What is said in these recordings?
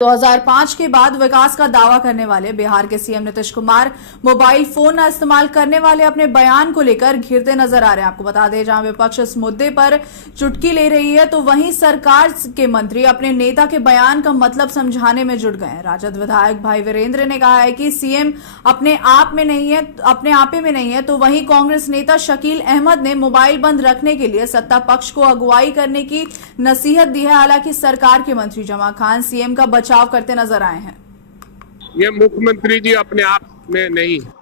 2005 के बाद विकास का दावा करने वाले बिहार के CM Nitish Kumar mobile phone न इस्तेमाल करने वाले अपने बयान को लेकर घिरते नजर आ रहे हैं। आपको बता दें, जहां विपक्ष इस मुद्दे पर चुटकी ले रही है तो वहीं सरकार के मंत्री अपने नेता के बयान का मतलब समझाने में जुट गए हैं। राजद विधायक भाई वीरेंद्र ने कहा है कि सीएम अपने आप में नहीं है, तो वहीं कांग्रेस नेता शकील अहमद ने मोबाइल बंद रखने के लिए सत्ता पक्ष को अगुवाई करने की नसीहत दी है। हालांकि सरकार के मंत्री जमा खान सीएम का बचाव करते नजर आए हैं। ये मुख्यमंत्री जी अपने आप में नहीं है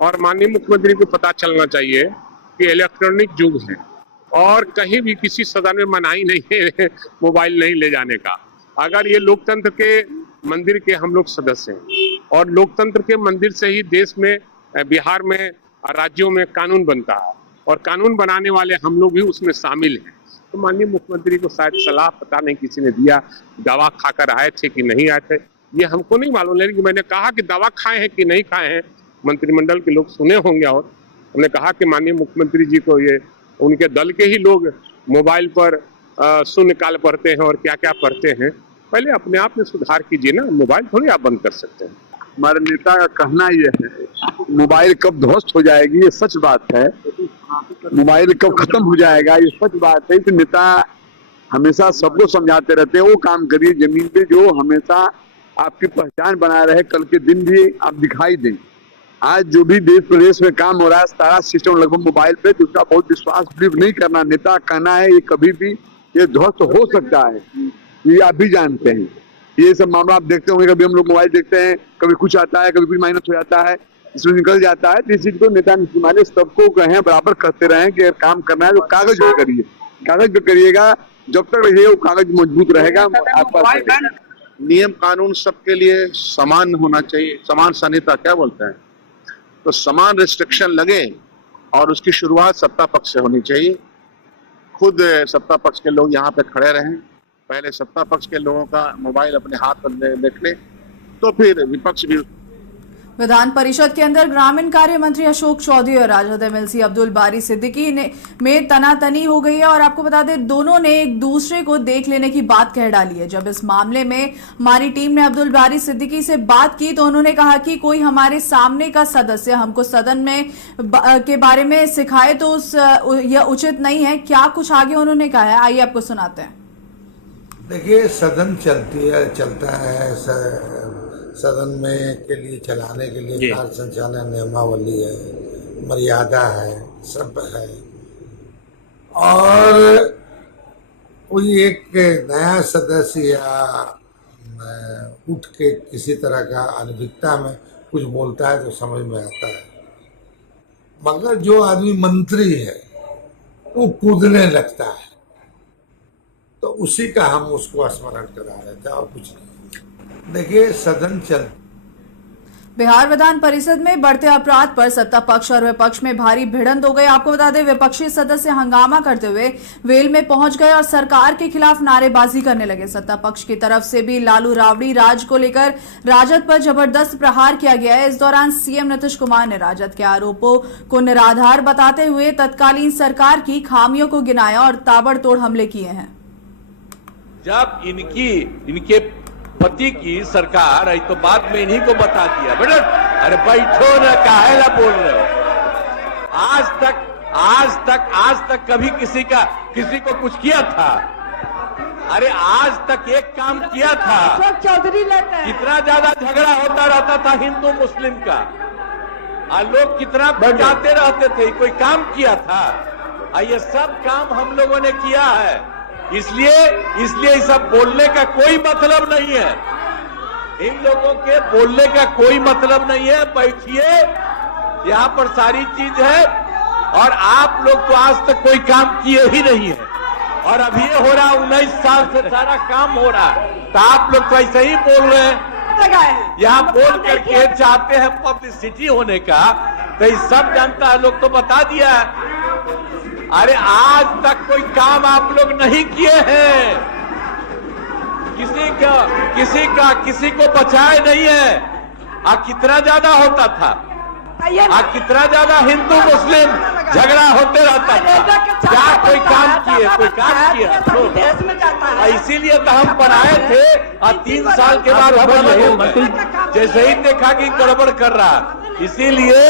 और माननीय मुख्यमंत्री को पता चलना चाहिए कि इलेक्ट्रॉनिक युग है और कहीं भी किसी सदन में मनाही नहीं है मोबाइल नहीं ले जाने का। अगर ये लोकतंत्र के मंदिर के हम लोग सदस्य हैं और लोकतंत्र के मंदिर से ही देश में, बिहार में, राज्यों में कानून बनता है और कानून बनाने वाले हम लोग भी उसमें शामिल हैं। तो माननीय मुख्यमंत्री को शायद सलाह पता नहीं किसी ने दिया, दवा खाकर आए थे कि नहीं आए थे ये हमको नहीं मालूम, लेकिन मैंने कहा कि दवा खाए हैं कि नहीं खाए हैं मंत्रिमंडल के लोग सुने होंगे और हमने कहा कि माननीय मुख्यमंत्री जी को ये उनके दल के ही लोग मोबाइल पर शून्यकाल पढ़ते हैं और क्या क्या पढ़ते हैं। पहले अपने आप में सुधार कीजिए ना, मोबाइल थोड़ी आप बंद कर सकते हैं। हमारे नेता का कहना यह है मोबाइल कब ध्वस्त हो जाएगी ये सच बात है, मोबाइल कब खत्म हो जाएगा ये सच बात है। तो नेता हमेशा सबको समझाते रहते हैं वो काम करिए जमीन पे जो हमेशा आपकी पहचान बनाए रहे, कल के दिन भी आप दिखाई दें। आज जो भी देश प्रदेश में काम हो रहा है सारा सिस्टम लगभग मोबाइल पे, तो उसका बहुत विश्वास नहीं करना। नेता कहना है ये कभी भी ये ध्वस्त हो सकता है, ये आप भी जानते हैं। ये सब मामला आप देखते होंगे, कभी हम लोग मोबाइल देखते हैं, कभी कुछ आता है, कभी कुछ माइनस हो जाता है, इसमें निकल जाता है। तो इस चीज को नेता माने सबको कहें बराबर करते रहें कि अगर काम करना है तो कागज पे करिए, कागज पे करिएगा, जब तक रहिएगा वो कागज मजबूत रहेगा। आपका नियम कानून सबके लिए समान होना चाहिए, समान संहिता क्या बोलते हैं, तो समान रिस्ट्रिक्शन लगे और उसकी शुरुआत सत्ता पक्ष से होनी चाहिए। खुद सत्ता पक्ष के लोग यहाँ पे खड़े रहें, पहले सत्ता पक्ष के लोगों का मोबाइल अपने हाथ में देख ले तो फिर विपक्ष भी। विधान परिषद के अंदर ग्रामीण कार्य मंत्री अशोक चौधरी और राजद एमएलसी अब्दुल बारी सिद्दीकी में तनातनी हो गई है और आपको बता दें दोनों ने एक दूसरे को देख लेने की बात कह डाली है। जब इस मामले में हमारी टीम ने अब्दुल बारी सिद्दीकी से बात की तो उन्होंने कहा कि कोई हमारे सामने का सदस्य हमको सदन में के बारे में सिखाए तो यह उचित नहीं है। क्या कुछ आगे उन्होंने कहा है, आइए आपको सुनाते हैं। देखिए, सदन चलता है सदन में के लिए चलाने के लिए कार्य संचालन नियमावली है, मर्यादा है, सब है। और कोई एक नया सदस्य या उठ के किसी तरह का अनभिज्ञता में कुछ बोलता है तो समझ में आता है, मगर जो आदमी मंत्री है वो कूदने लगता है तो उसी का हम उसको स्मरण करा रहे थे और कुछ नहीं। देखिए, सदन चल बिहार विधान परिषद में बढ़ते अपराध पर सत्ता पक्ष और विपक्ष में भारी भिड़ंत हो गई। आपको बता दें विपक्षी सदस्य हंगामा करते हुए वेल में पहुंच गए और सरकार के खिलाफ नारेबाजी करने लगे। सत्ता पक्ष की तरफ से भी लालू राबड़ी राज को लेकर राजद पर जबरदस्त प्रहार किया गया है। इस दौरान सीएम नीतीश कुमार ने राजद के आरोपों को निराधार बताते हुए तत्कालीन सरकार की खामियों को गिनाया और ताबड़तोड़ हमले किए हैं। जब इनके पति की सरकार आई तो बाद में इन्हीं को बता दिया, बेटा अरे बैठो ना, काहेला बोल रहे हो। आज तक कभी किसी को कुछ किया था? अरे आज तक एक काम किया था? चौधरी लगता है कितना ज्यादा झगड़ा होता रहता था हिंदू मुस्लिम का और लोग कितना बचाते रहते थे, कोई काम किया था? ये सब काम हम लोगों ने किया है। इसलिए सब बोलने का कोई मतलब नहीं है, इन लोगों के बोलने का कोई मतलब नहीं है। बैठिए, यहाँ पर सारी चीज है और आप लोग तो आज तक कोई काम किए ही नहीं है और अभी हो रहा 19 साल से सारा काम हो रहा है, तो आप लोग तो ऐसे ही बोल रहे हैं। यहाँ बोल करके चाहते हैं पब्लिसिटी होने का, तो ये सब जानता है, लोग तो बता दिया है। अरे आज तक कोई काम आप लोग नहीं किए हैं, किसी को बचाए नहीं है। कितना ज्यादा होता था, कितना ज्यादा हिंदू मुस्लिम झगड़ा होते रहता था, क्या कोई काम किया इसीलिए तो हम बनाए थे। और 3 साल के बाद हम अलग हो गए, जैसे ही देखा कि गड़बड़ कर रहा, इसीलिए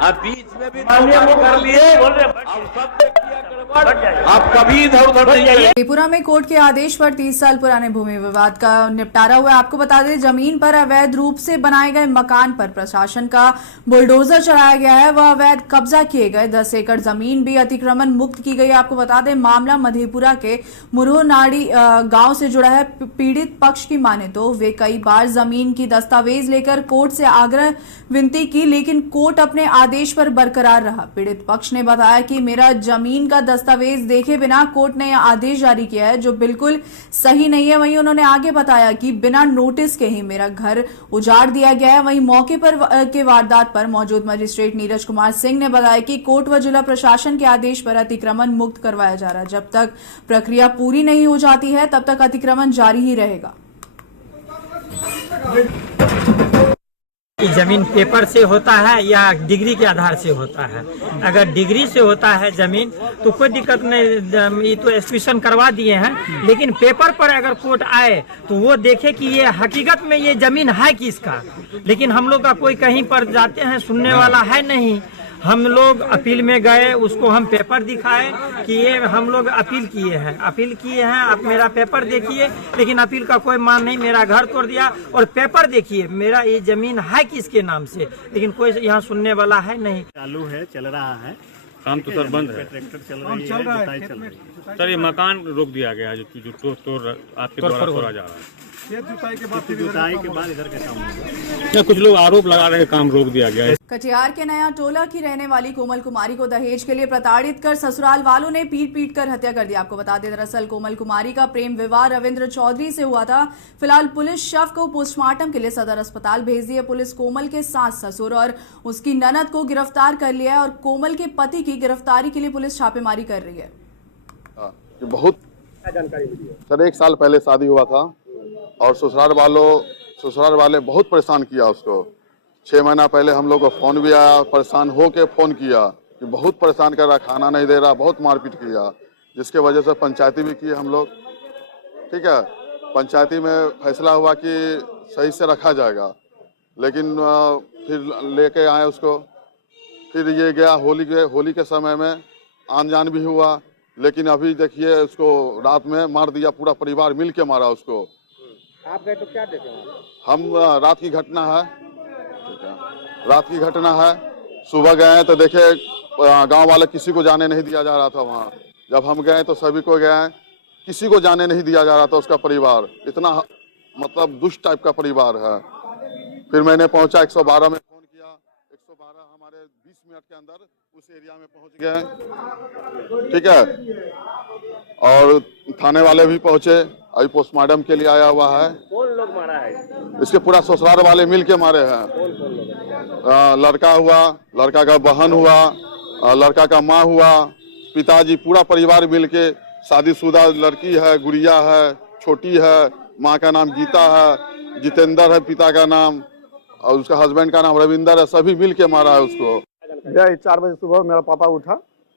अब बीच में भी कर लिए और सब किया गड़बड़, आप कभी इधर उधर नहीं जाइए। त्रिपुरा में कोर्ट के आदेश पर 30 साल पुराने भूमि विवाद का निपटारा हुआ। आपको बता दें, जमीन पर अवैध रूप से बनाए गए मकान पर प्रशासन का बुलडोजर चढ़ाया गया है। वह अवैध कब्जा किए गए 10 एकड़ जमीन भी अतिक्रमण मुक्त की गई। आपको बता दें, मामला मधेपुरा के मुरहोनाड़ी गांव से जुड़ा है। पीड़ित पक्ष की माने तो वे कई बार जमीन की दस्तावेज लेकर कोर्ट से आग्रह विनती की, लेकिन कोर्ट अपने आदेश पर बरकरार रहा। पीड़ित पक्ष ने बताया कि मेरा जमीन का दस्तावेज देखे बिना कोर्ट ने आदेश जारी किया है, जो बिल्कुल सही नहीं है। वहीं उन्होंने आगे बताया कि बिना नोटिस के ही मेरा घर उजाड़ दिया गया है। वहीं मौके पर के वारदात पर मौजूद मजिस्ट्रेट नीरज कुमार सिंह ने बताया कि कोर्ट व जिला प्रशासन के आदेश पर अतिक्रमण मुक्त करवाया जा रहा है। जब तक प्रक्रिया पूरी नहीं हो जाती है, तब तक अतिक्रमण जारी ही रहेगा। जमीन पेपर से होता है या डिग्री के आधार से होता है। अगर डिग्री से होता है जमीन तो कोई दिक्कत नहीं, ये तो एक्सक्यूशन करवा दिए हैं। लेकिन पेपर पर अगर कोर्ट आए तो वो देखे कि ये हकीकत में ये जमीन है किसका। लेकिन हम लोग का कोई कहीं पर जाते हैं सुनने वाला है नहीं। हम लोग अपील में गए, उसको हम पेपर दिखाए कि ये हम लोग अपील किए हैं, आप मेरा पेपर देखिए। लेकिन अपील का कोई मान नहीं, मेरा घर तोड़ दिया और पेपर देखिए मेरा ये जमीन है किसके नाम से, लेकिन कोई यहाँ सुनने वाला है नहीं। चालू है, चल रहा है काम तो सर बंद है, ट्रैक्टर चल रहा है। सर ये मकान रोक दिया गया है जो तोड़ आपके द्वारा तोड़ा जा रहा है। जुताई के बाद इधर का काम या कुछ लोग आरोप लगा रहे हैं काम रोक दिया गया है। कटिहार के नया टोला की रहने वाली कोमल कुमारी को दहेज के लिए प्रताड़ित कर ससुराल वालों ने पीट कर हत्या कर दी। आपको बता दें, दरअसल कोमल कुमारी का प्रेम विवाह रविंद्र चौधरी से हुआ था। फिलहाल पुलिस शव को पोस्टमार्टम के लिए सदर अस्पताल भेज दी है। पुलिस कोमल के सास, ससुर और उसकी ननद को गिरफ्तार कर लिया है और कोमल के पति की गिरफ्तारी के लिए पुलिस छापेमारी कर रही है। बहुत जानकारी मिली है सर, 1 साल पहले शादी हुआ था और ससुराल वाले बहुत परेशान किया उसको। 6 महीना पहले हम लोग को फोन भी आया, परेशान हो के फोन किया कि बहुत परेशान कर रहा, खाना नहीं दे रहा, बहुत मारपीट किया, जिसके वजह से पंचायती भी किए हम लोग। ठीक है, पंचायती में फैसला हुआ कि सही से रखा जाएगा, लेकिन फिर लेके आए उसको। फिर ये गया होली के समय में आन जान भी हुआ, लेकिन अभी देखिए उसको रात में मार दिया, पूरा परिवार मिल के मारा उसको। आप गए तो क्या देखे? हम रात की घटना है, रात की घटना है। सुबह गए तो देखे गांव वाले किसी को जाने नहीं दिया जा रहा था वहाँ। जब हम गए तो सभी को गए, किसी को जाने नहीं दिया जा रहा था। उसका परिवार इतना मतलब दुष्ट टाइप का परिवार है। फिर मैंने पहुंचा 112 में फोन किया, 112 हमारे 20 मिनट के अंदर उस एरिया में पहुंच गए। ठीक है, और थाने वाले भी पहुंचे, अभी पोस्टमार्टम के लिए आया हुआ है। कौन लोग मारा है? इसके पूरा ससुराल वाले मिल के मारे हैं। लड़का हुआ, लड़का का बहन हुआ, लड़का का माँ हुआ, पिताजी, पूरा परिवार मिल के। शादीशुदा लड़की है, गुड़िया है, छोटी है, माँ का नाम गीता है, जितेंद्र है पिता का नाम, और उसका हस्बैंड का नाम रविंदर है। सभी मिल के मारा है उसको। 4 बजे सुबह मेरा पापा उठा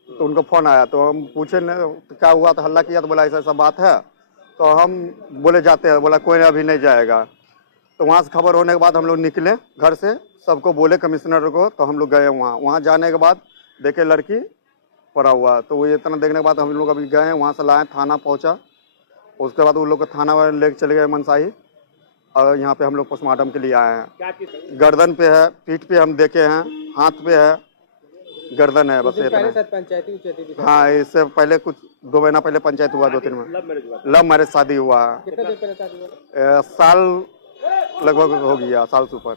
तो उनका फोन आया, तो हम पूछे तो क्या हुआ, तो हल्ला किया, तो बोला ऐसा बात है। तो हम बोले जाते हैं, बोला कोई अभी नहीं जाएगा। तो वहाँ से खबर होने के बाद हम लोग निकले घर से, सबको बोले कमिश्नर को, तो हम लोग गए वहाँ जाने के बाद देखे लड़की पड़ा हुआ। तो वो इतना देखने के बाद हम लोग अभी गए, वहाँ से लाए, थाना पहुँचा। उसके बाद वो लोग को थाना वाले लेके चले गए मनसाही, और यहाँ पे हम लोग पोस्टमार्टम के लिए आए हैं। गर्दन पे है, पीठ पे हम देखे हैं, हाथ पे है, गर्दन है, बस इतना। हाँ, इससे पहले कुछ 2 महीना पहले पंचायत हुआ, 2-3 महीना लव मैरिज शादी हुआ है। कितना देर पहले शादी हुआ? साल लगभग हो गया, साल से ऊपर।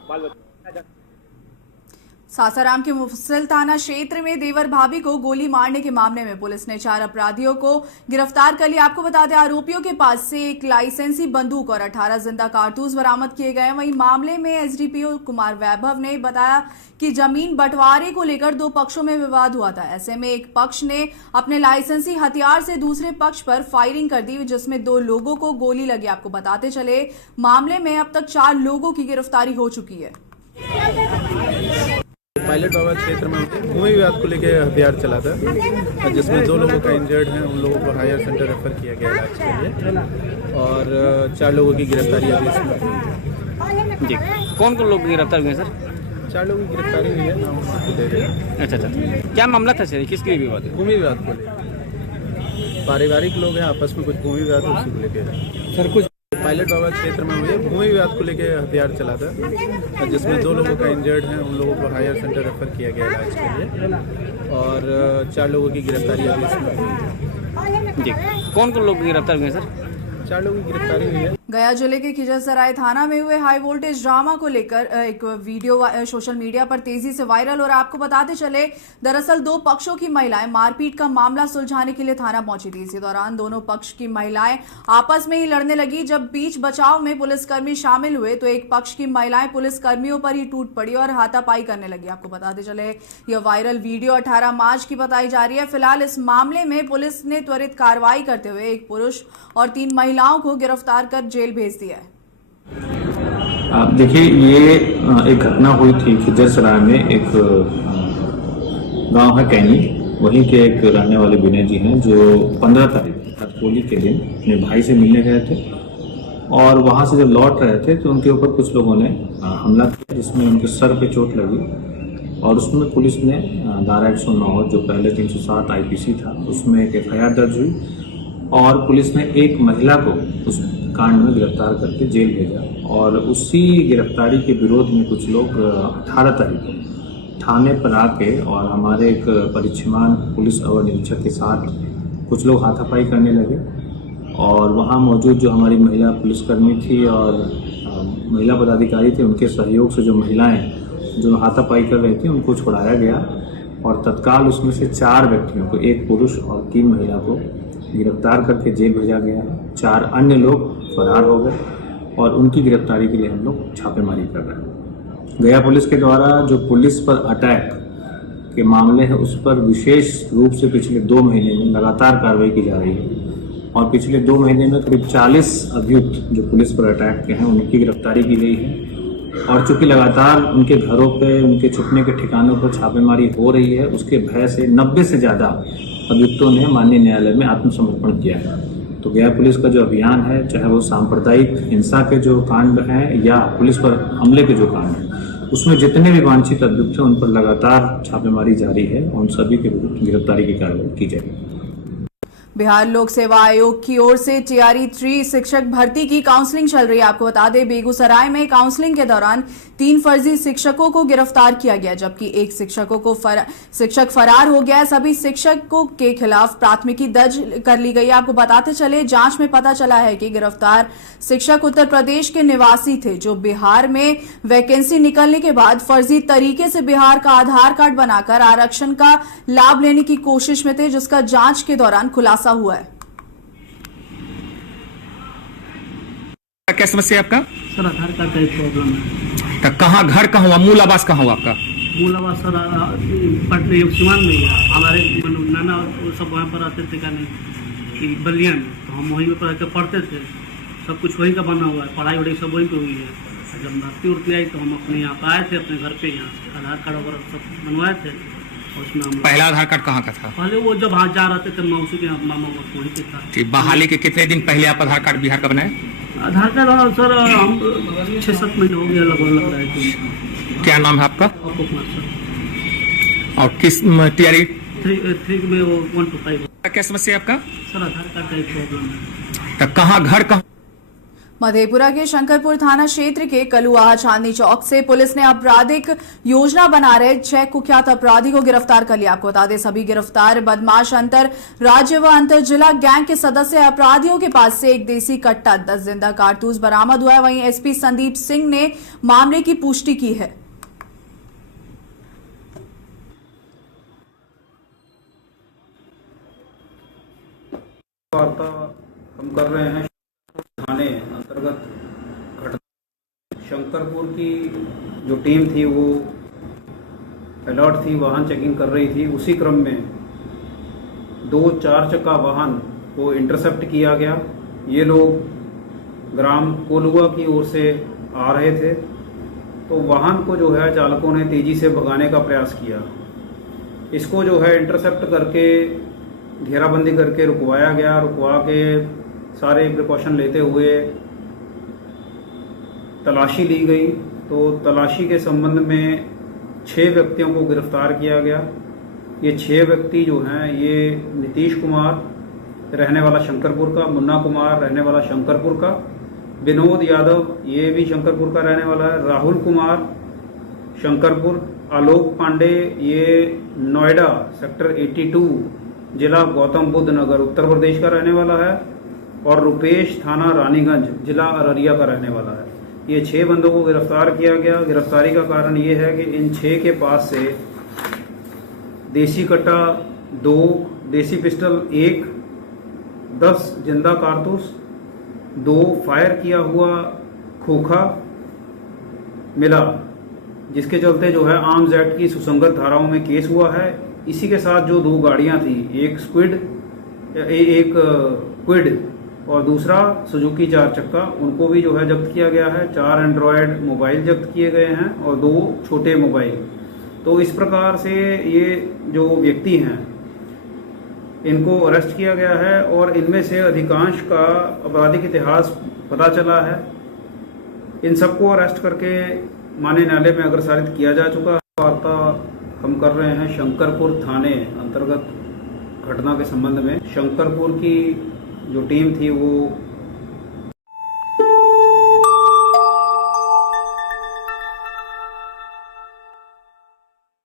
सासाराम के मुफस्सिल थाना क्षेत्र में देवर भाभी को गोली मारने के मामले में पुलिस ने 4 अपराधियों को गिरफ्तार कर लिया। आपको बता दें, आरोपियों के पास से एक लाइसेंसी बंदूक और 18 जिंदा कारतूस बरामद किए गए। वहीं मामले में एसडीपीओ कुमार वैभव ने बताया कि जमीन बंटवारे को लेकर 2 पक्षों में विवाद हुआ था। ऐसे में एक पक्ष ने अपने लाइसेंसी हथियार से दूसरे पक्ष पर फायरिंग कर दी, जिसमें 2 लोगों को गोली लगी। आपको बताते चले, मामले में अब तक 4 लोगों की गिरफ्तारी हो चुकी है। पायलट बाबा क्षेत्र में भूमि विवाद को लेकर हथियार चला था, जिसमें 2 लोगों का इंजर्ड है, उन लोगों को हायर सेंटर रेफर किया गया इलाज के लिए और 4 लोगों की गिरफ्तारी अभी इसमें हुई है। जी, कौन कौन लोग गिरफ्तार हुए सर? 4 लोगों की गिरफ्तारी हुई है, नाम आपको दे रहे हैं। अच्छा, क्या मामला था सर? किसके लिए विवाद है? भूमि विवाद को लेकर पारिवारिक लोग हैं, आपस में कुछ भूमि विवाद उसी को लेकर सर। कुछ पायलट बाबा क्षेत्र में हुई है, भूमि विवाद को लेकर हथियार चला था, जिसमें 2 लोगों का इंजर्ड है, उन लोगों को हायर सेंटर रेफर किया गया इलाज के लिए और 4 लोगों की गिरफ्तारी अभी इसमें हुई है। जी, कौन कौन लोग गिरफ्तार हुए सर? 4 लोगों की गिरफ्तारी हुई है। गया जिले के खिजरसराय थाना में हुए हाई वोल्टेज ड्रामा को लेकर एक वीडियो सोशल मीडिया पर तेजी से वायरल और आपको बताते चले, दरअसल 2 पक्षों की महिलाएं मारपीट का मामला सुलझाने के लिए थाना पहुंची थी। इसी दौरान दोनों पक्ष की महिलाएं आपस में ही लड़ने लगी। जब बीच बचाव में पुलिसकर्मी शामिल हुए तो एक पक्ष की महिलाएं पुलिसकर्मियों पर ही टूट पड़ी और हाथापाई करने लगी। आपको बताते चले, यह वायरल वीडियो 18 मार्च की बताई जा रही है। फिलहाल इस मामले में पुलिस ने त्वरित कार्रवाई करते हुए एक पुरुष और 3 महिलाओं को गिरफ्तार कर जेल भेज दिया है। आप देखिए, ये एक घटना हुई थी खिजरसराय में। एक गांव है कैनी, वहीं के एक रहने वाले विनय जी हैं जो 15 तारीख होली के दिन अपने भाई से मिलने गए थे और वहां से जब लौट रहे थे तो उनके ऊपर कुछ लोगों ने हमला किया, जिसमें उनके सर पे चोट लगी और उसमें पुलिस ने धारा 109 जो पहले 307 आईपीसी था उसमें एक FIR दर्ज हुई और पुलिस ने एक महिला को उस कांड में गिरफ्तार करके जेल भेजा और उसी गिरफ्तारी के विरोध में कुछ लोग 18 तारीख को थाने पर आके और हमारे एक परिक्षमान पुलिस अवर निरीक्षक के साथ कुछ लोग हाथापाई करने लगे और वहाँ मौजूद जो हमारी महिला पुलिसकर्मी थी और महिला पदाधिकारी थे, उनके सहयोग से जो महिलाएं जो हाथापाई कर रही थी उनको छुड़ाया गया और तत्काल उसमें से 4 व्यक्तियों को, एक पुरुष और 3 महिला को गिरफ्तार करके जेल भेजा गया है। 4 अन्य लोग फरार हो गए और उनकी गिरफ्तारी के लिए हम लोग छापेमारी कर रहे हैं। गया पुलिस के द्वारा जो पुलिस पर अटैक के मामले हैं उस पर विशेष रूप से पिछले 2 महीने में लगातार कार्रवाई की जा रही है और पिछले 2 महीने में करीब 40 अभियुक्त जो पुलिस पर अटैक के हैं उनकी गिरफ्तारी की गई है और चूंकि लगातार उनके घरों पे, उनके छुपने के ठिकानों पर छापेमारी हो रही है, उसके भय से 90 से ज़्यादा अभियुक्तों ने माननीय न्यायालय में आत्मसमर्पण किया है। तो गया पुलिस का जो अभियान है, चाहे वो सांप्रदायिक हिंसा के जो कांड हैं या पुलिस पर हमले के जो कांड हैं, उसमें जितने भी वांछित अभियुक्त हैं उन पर लगातार छापेमारी जारी है। उन सभी के विरुद्ध गिरफ्तारी की कार्रवाई की जाएगी। बिहार लोक सेवा आयोग की ओर से TRE 3 शिक्षक भर्ती की काउंसलिंग चल रही है। आपको बता दें, बेगूसराय में काउंसलिंग के दौरान 3 फर्जी शिक्षकों को गिरफ्तार किया गया, जबकि एक शिक्षक फरार हो गया है। सभी शिक्षकों के खिलाफ प्राथमिकी दर्ज कर ली गई है। आपको बताते चले, जांच में पता चला है कि गिरफ्तार शिक्षक उत्तर प्रदेश के निवासी थे, जो बिहार में वैकेंसी निकलने के बाद फर्जी तरीके से बिहार का आधार कार्ड बनाकर आरक्षण का लाभ लेने की कोशिश में थे, जिसका जांच के दौरान खुलासा हुआ है। क्या समस्या है आपका? सर, आधार कार्ड का एक प्रॉब्लम है। तो कहाँ घर कहाँ हुआ, मूल आवास कहाँ हुआ आपका? मूल आवास सर पटना सिवान में है। हमारे नाना वो सब वहाँ पर आते थे, कि बलिया में, तो हम वहीं पर पढ़ते थे। सब कुछ वहीं का बना हुआ है, पढ़ाई वढ़ाई सब वहीं पे हुई है। जब भर्ती उड़ती आई तो हम अपने यहाँ पर आए थे, अपने घर पे यहाँ आधार कार्ड वगैरह सब बनवाए थे। उसमें हम पहला आधार कार्ड कहाँ का था? पहले वो जब हाँ जा रहे थे मौसी के मामा वहीं पे था। ठीक, बहाली के कितने दिन पहले आप आधार कार्ड बिहार का बनाए? आधार कार्ड सर हम 6-7 महीने हो गया लगभग लग रहा है। क्या नाम है आपका? अशोक कुमार सर। और किस TRE 3 में वो 1 to 5। क्या समस्या है आपका? सर, आधार कार्ड का एक प्रॉब्लम है। तो कहाँ घर कहाँ? मधेपुरा के शंकरपुर थाना क्षेत्र के कलुआहा चांदनी चौक से पुलिस ने आपराधिक योजना बना रहे 6 कुख्यात अपराधी को गिरफ्तार कर लिया। आपको बता दें, सभी गिरफ्तार बदमाश अंतर राज्य व अंतर जिला गैंग के सदस्य। अपराधियों के पास से एक देसी कट्टा, 10 जिंदा कारतूस बरामद हुआ है। वहीं SP संदीप सिंह ने मामले की पुष्टि की है। वार्ता हम कर रहे हैं थाने अंतर्गत शंकरपुर की जो टीम थी वो अलर्ट थी, वाहन चेकिंग कर रही थी। उसी क्रम में 2 4 चक्का वाहन को इंटरसेप्ट किया गया। ये लोग ग्राम कोलुआ की ओर से आ रहे थे तो वाहन को जो है चालकों ने तेज़ी से भगाने का प्रयास किया। इसको जो है इंटरसेप्ट करके घेराबंदी करके रुकवाया गया। रुकवा के सारे प्रिकॉशन लेते हुए तलाशी ली गई। तो तलाशी के संबंध में 6 व्यक्तियों को गिरफ्तार किया गया। ये 6 व्यक्ति जो हैं ये नीतीश कुमार रहने वाला शंकरपुर का, मुन्ना कुमार रहने वाला शंकरपुर का, विनोद यादव ये भी शंकरपुर का रहने वाला है, राहुल कुमार शंकरपुर, आलोक पांडे ये नोएडा सेक्टर 82 जिला गौतम बुद्ध नगर उत्तर प्रदेश का रहने वाला है, और रुपेश थाना रानीगंज जिला अररिया का रहने वाला है। ये 6 बंदों को गिरफ्तार किया गया। गिरफ्तारी का कारण ये है कि इन 6 के पास से देसी कट्टा 2, देसी पिस्टल 1, 10 जिंदा कारतूस, 2 फायर किया हुआ खोखा मिला, जिसके चलते जो है आर्म्स एक्ट की सुसंगत धाराओं में केस हुआ है। इसी के साथ जो 2 गाड़ियां थी, एक क्विड और दूसरा सुजुकी 4 चक्का, उनको भी जो है जब्त किया गया है। 4 एंड्रॉयड मोबाइल जब्त किए गए हैं और 2 छोटे मोबाइल। तो इस प्रकार से ये जो व्यक्ति हैं इनको अरेस्ट किया गया है, और इनमें से अधिकांश का आपराधिक इतिहास पता चला है। इन सबको अरेस्ट करके माननीय न्यायालय में अग्रसारित किया जा चुका है। वार्ता हम कर रहे हैं शंकरपुर थाने अंतर्गत घटना के संबंध में। शंकरपुर की जो टीम थी वो